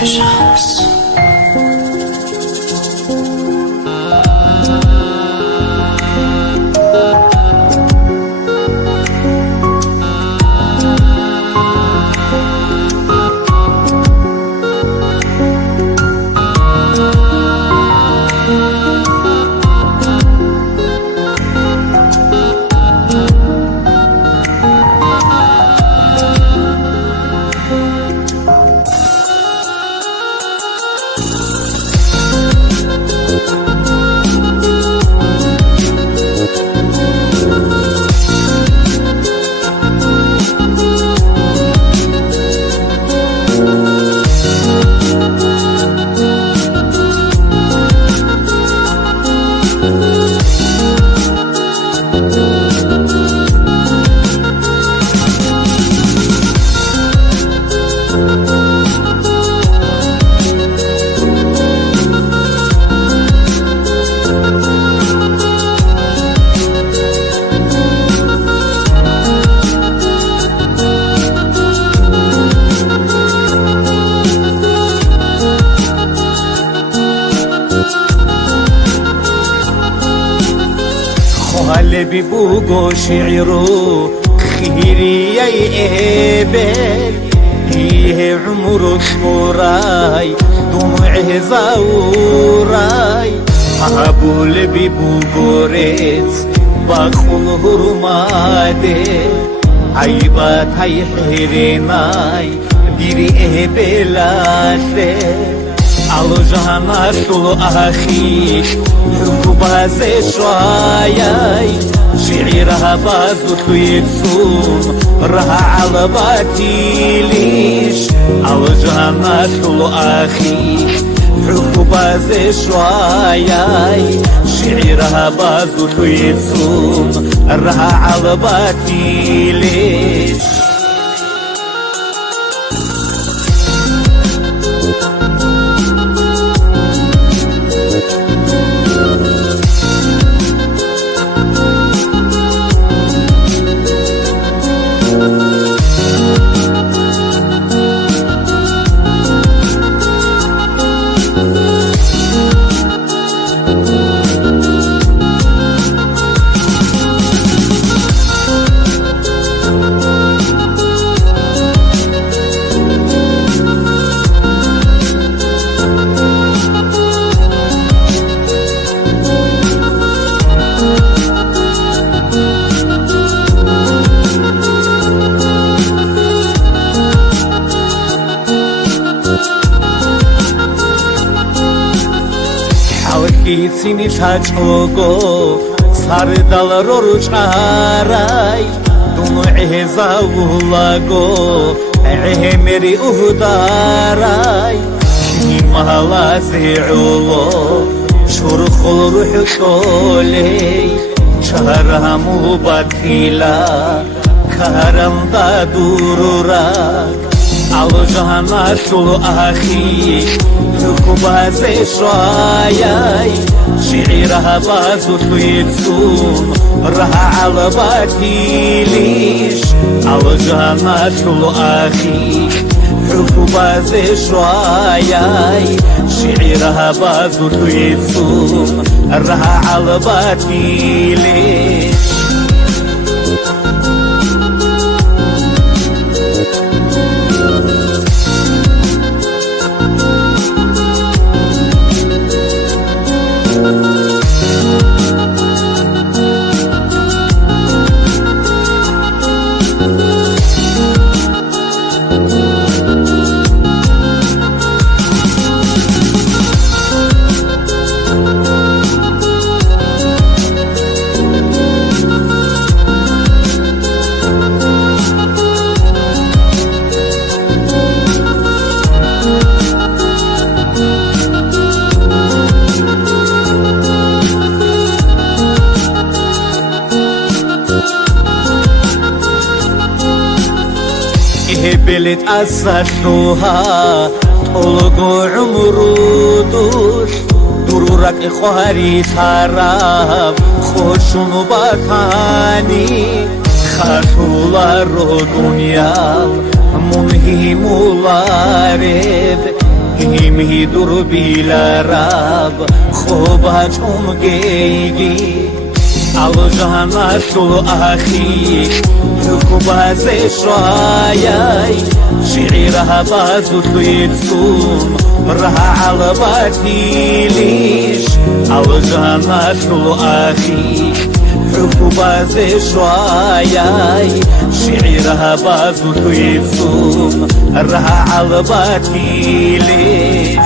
حجاز. قلبي بوقو شعرو خيري يا إهبل هي عمره شوراي دموعه زاوراي أبو لبي بوقو ريس باخون هرمادي عيبات هاي حيريناي ديري إهبلاشي على جهانا شلو أخيش حبو بازي شواياي شعيرها بازو تويتسون رها على باتيليش على جهانا شلو أخيش حبو بازي شواياي شعيرها بازو تويتسون رها على باتيليش. Იცინი ჩაჭოგო სარდალ რორჭარაი დუნეზე ულაგო ეჰმერი უჰდარაი იმალაზე ულო შურხულ რუჰშოლეი ჩარამუ ბათილა ქარამდა დურურა على جهانا شلو أخيش حكو بازي شواياي شعيرها بازو تويتسون رها على باتيليش على جهانا شلو أخيش حكو بازي شواياي شعيرها بازو تويتسون رها على باتيليش. بلت أساشوها طلقو عمرو دوش درورك إخواري تراب خوشون باتاني خاشولا رو دنيا منهمولا رب هیمی دور بیلا راب خوبات گیگی الو جهان شو آخی حکو بازش رایای شعرها بازو تویتسوم رها على باتیلیش الو جهان شو آخی حکو بازش رایای شعرها بازو تویتسوم رها على باتیلیش